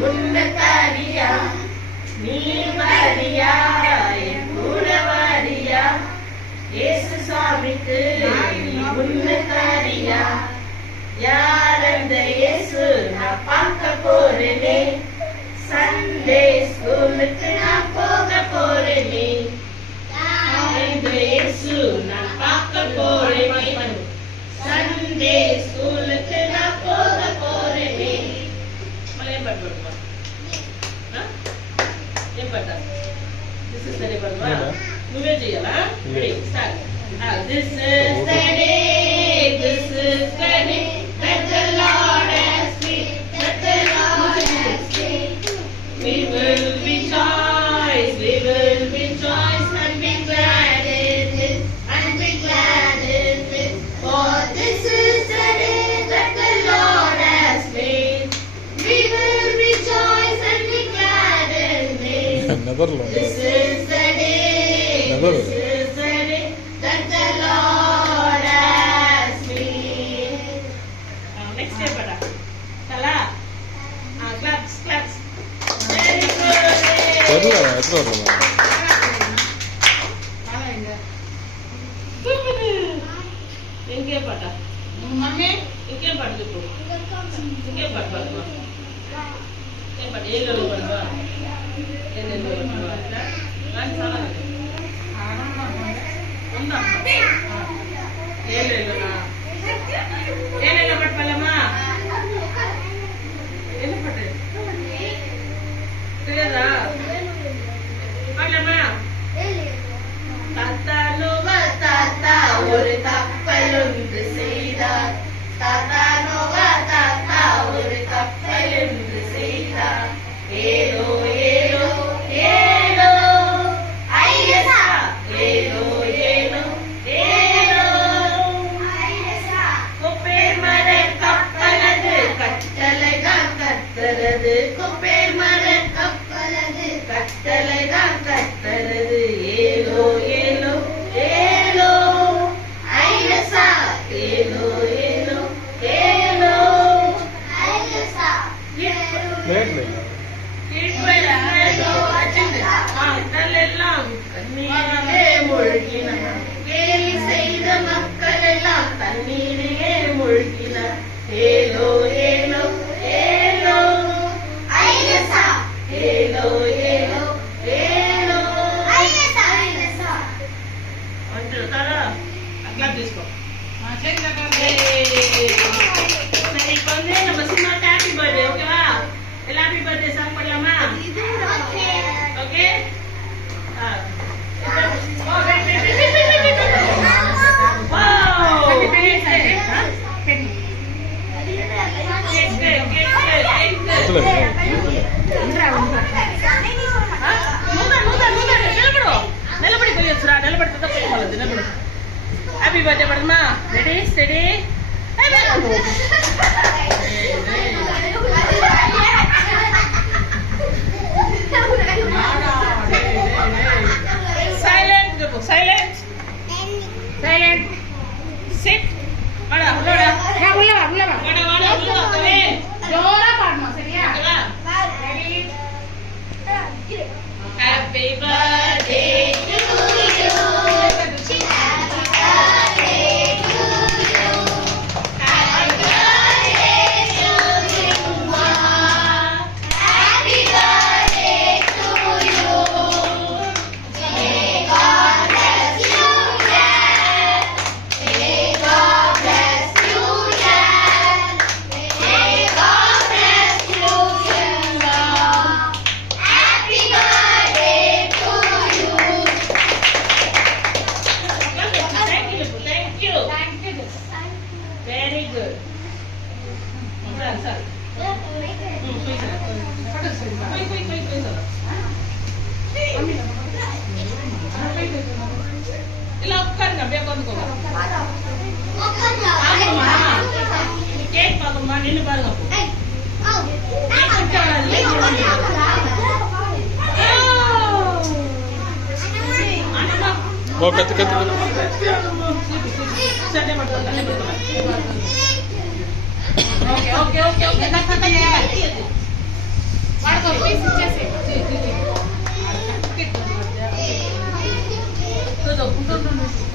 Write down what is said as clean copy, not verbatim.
உன்னை தாரியா நீ வாரியா என் கூட வாரியா இயேசு சுவாமிக்கு உன்னை தாரியா யார் அந்த இயேசு நான் பார்க்க போறேனே சண்டே ஸ்கூலுக்கு நான் போக போறேனே இந்த இயேசு நான் பார்க்க போறேனே சண்டே ஸ்கூலுக்கு நான் போக போறேனே மலையம் பாட்டு ఏం పడ్డా దిస్ ఇస్ ద డే పడవా నువ్వే చేయాలా ready start this is the day that the Lord has made that the Lord has made we will rejoice and be glad in it for this is the day that the Lord has made we will rejoice and be glad in it this is the day that the Lord has made next day pada chala claps very good ఇంకే పాట mummy ఇంకే పాట చెప్పు ఇంకే పాట పాడవా ఇంకే పాట ఏ లోలు పాడవా ఏదేదో పాడవా కానీ చాలా ఉందా ఏలేలోనా ఏలేలో పడపలమా என்ன பாட்டு தெரியாதா பாடலாமா தாத்தா நோவா தாத்தா ஒரு கப்பல் ஒன்று செய்தார் தாத்தா நோவா தாத்தா ஒரு கப்பல் ஒன்று செய்தார் ஏலோ ஏலோ ஏலோ ஐயசா ஏலோ ஏலோ ஏலோ ஐயசா குப்பை மர கப்பலது கட்டளை தான் கத்தரது குப்பை மர கப்பலது கட்டளை தான் கத்தரது ஏலோ ஏலோ ஏலோ ஐயசா ஏலோ ஏலோ ஏலோ ஐயசா மக்களெல்லாம் தண்ணீரிலே மூழ்கினார் கேலி செய்த மக்கள் எல்லாம் தண்ணீரிலே மூழ்கினார் ஏலோ ஏலோ ஏலோ ஐயசா ஏலோ ஏலோ ஏலோ ஐயசா ஐயசா வந்து தாரா அக்லா டிஸ்கோ சரி இப்போ வந்து நம்ம சும்மா ஹாப்பி பர்த்டே ஓகேவா எல்லா ஹாப்பி பர்த்டே சாங் பாடலாமா ஓகே నిలబడి తెలియచ్చురా నిలబడి హ్యాపీ బర్త్డే పడమా రెడీ స్టడీ సైలెంట్ సిట్ వాడా జోరా పాడమా సరియా ready happy birthday to you நின்னு பாருங்க ஓகே 그래서 무슨